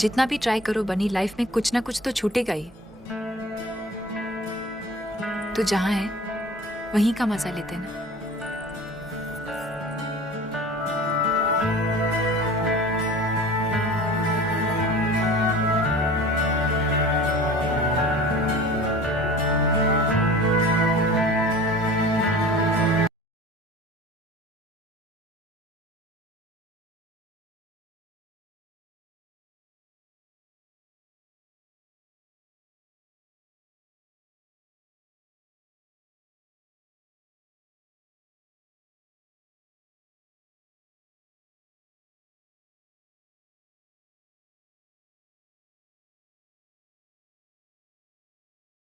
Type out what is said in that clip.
जितना भी ट्राई करो बनी, लाइफ में कुछ ना कुछ तो छूटेगा ही। तो जहां है वहीं का मजा लेते ना।